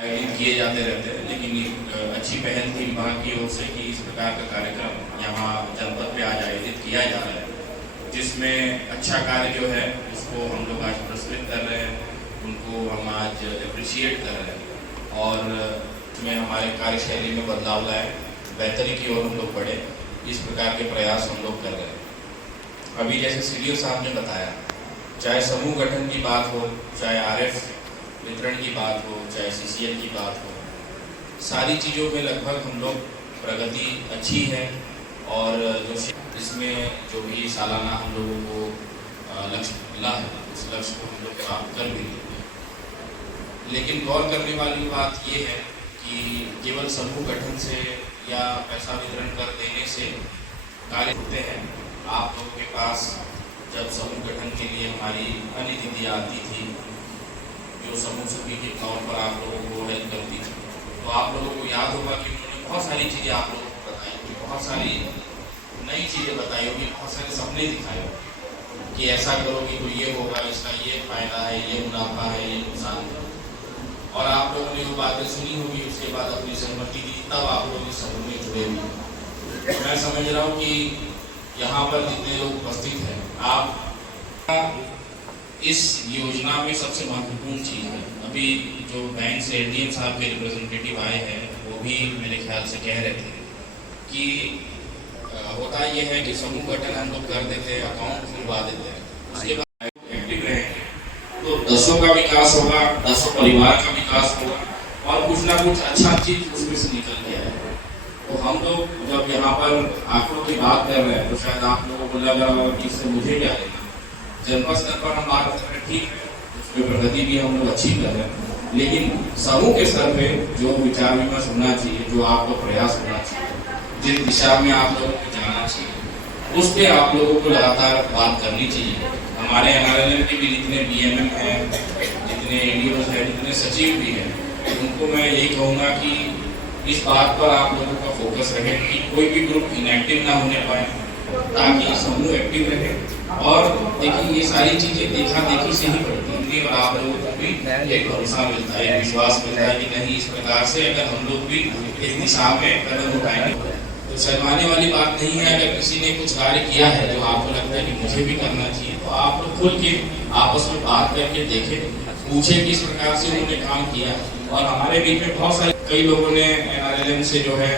आयोजित किए जाते रहते हैं, लेकिन अच्छी पहल थी विभाग की ओर से कि इस प्रकार का कार्यक्रम यहाँ जनपद पे आज आयोजित किया जा रहा है, जिसमें अच्छा कार्य जो है उसको हम लोग आज पुरस्कृत कर रहे हैं, उनको हम आज अप्रिशिएट कर रहे हैं और उसमें हमारे कार्यशैली में बदलाव लाए, बेहतरी की ओर हम लोग बढ़े, इस प्रकार के प्रयास हम लोग कर रहे हैं। अभी जैसे सीडीओ साहब ने बताया, चाहे समूह गठन की बात हो, चाहे आरएफ वितरण की बात हो, चाहे सीसीएल की बात हो, सारी चीज़ों में लगभग हम लोग प्रगति अच्छी है और जो इसमें जो भी सालाना हम लोगों को लक्ष्य मिला है उस लक्ष्य को हम लोग प्राप्त कर भी लेंगे। लेकिन गौर करने वाली बात ये है कि केवल समूह गठन से या पैसा वितरण कर देने से कार्य होते हैं। आप लोगों के पास जब समूह गठन के लिए हमारी अन्य दीदियाँ आती थी जो समूह सभी के तौर पर आप लोगों को हेल्प करती थी, तो आप लोगों को याद होगा कि उन्होंने बहुत सारी चीज़ें आप लोगों को बताई होगी, बहुत सारी नई चीज़ें बताई होगी, बहुत सारे सपने दिखाए होंगे कि ऐसा करोगे तो ये होगा, इसका ये फायदा है, ये मुनाफा है, ये नुकसान है। और आप लोगों ने वो बातें सुनी होगी, उसके बाद अपनी सहमति दी, तब आप लोग इस समूह में जुड़े हुए। मैं समझ रहा हूँ कि यहाँ पर जितने लोग उपस्थित हैं, आप इस योजना में सबसे महत्वपूर्ण चीज़ है, अभी जो बैंक से एडीएम साहब के रिप्रेजेंटेटिव आए हैं वो भी मेरे ख्याल से कह रहे थे कि होता ये है कि समूह गठन हम लोग कर देते हैं, अकाउंट खुलवा देते हैं, उसके बाद एक्टिव रहेंगे तो 10 का विकास होगा, 10 परिवार का विकास होगा और कुछ ना कुछ अच्छा चीज़ उसमें से निकल गया है। तो हम लोग जब यहाँ पर आंकड़ों की बात कर रहे हैं तो शायद आप लोगों को लग रहा होगा कि इससे मुझे क्या लेना। जनपद स्तर पर हम बात कर रहे हैं, ठीक है, उसमें प्रगति भी हम लोग अच्छी कर रहे हैं, लेकिन समूह के स्तर पे जो विचार विमर्श होना चाहिए, जो आपको प्रयास होना चाहिए, जिस दिशा में आप लोगों को जाना चाहिए, उस पर आप लोगों को लगातार बात करनी चाहिए। हमारे एनआरएलएम के भी जितने बीएमएम हैं, जितने एडीओ हैं, जितने सचिव भी हैं, उनको मैं यही कहूँगा कि इस बात पर आप लोगों का फोकस रहे कि कोई भी ग्रुप इनएक्टिव ना होने पाए, ताकि समूह एक्टिव रहे। और देखिए ये सारी चीज़ें देखा देखी से ही पड़ती हैं और आप लोगों को भी एक भरोसा मिलता है, विश्वास मिलता है कि नहीं, इस प्रकार से अगर हम लोग भी इस दिशा में कदम उठाएंगे तो शर्माने वाली बात नहीं है। अगर किसी ने कुछ कार्य किया है जो आपको लगता है कि मुझे भी करना चाहिए, तो आप लोग खुल के आपस में बात करके देखें, पूछे किस प्रकार से उन्होंने काम किया। और हमारे बीच में बहुत सारे कई लोगों ने एनआरएलएम से जो है